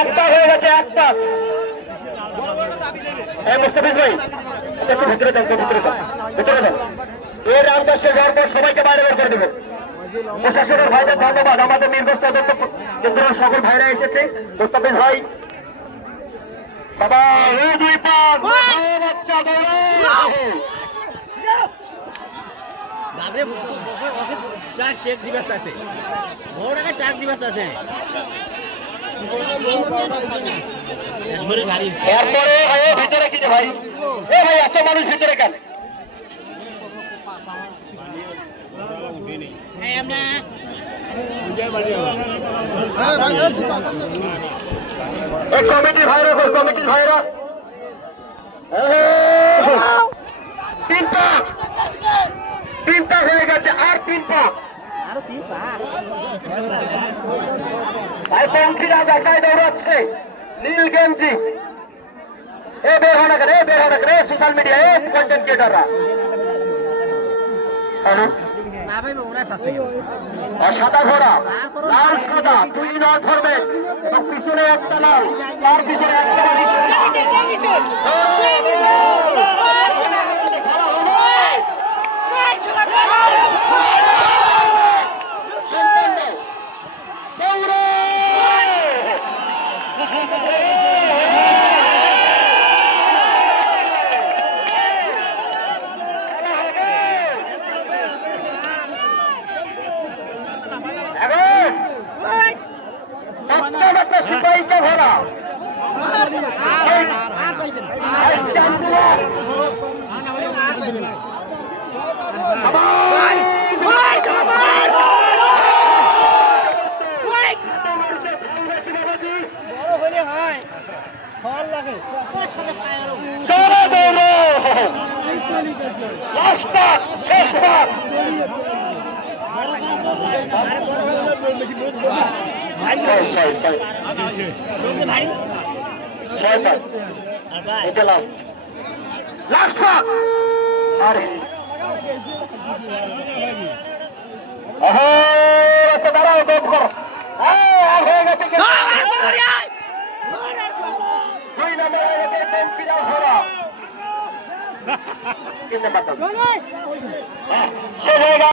একটা হয়ে গেছে একটা। মুস্তাফিজ ভাই একটু ভিতরে যান, ভিতরে যান। এর রাউন্ডটা শেষ হওয়ার পর সবাইকে বাইরে বের করে দেবো। প্রশাসনের ভাইদের ধন্যবাদ, আমাদের নির্বাচন তদন্ত কেন্দ্রের সকল ভাইরা এসেছে। মুস্তাফিজ ভাই এরপরে ভিতরে কিনে ভাই, এ ভাই এত মানুষ ভিতরে কেন? কমিটির ভাইরা, কমিটির ভাইরা তিন পা হয়ে গেছে, আর 3 পা, ভাই পঙ্খী রাজা একাই দৌড়াচ্ছে। নীল গেঞ্জি এ বের হো না করে, বের হো না করে সোশ্যাল মিডিয়া কন্টেন্ট ক্রিয়েটাররা। সাদা ঘোড়া, লাল সাদা 2 নট ধরবে, পিছনে একটা লাল, তার পিছনে একটা সিপাহীকে ঘোড়া দাঁড়াও, দৌড় করো। হয়ে গেছে ঘোড়া।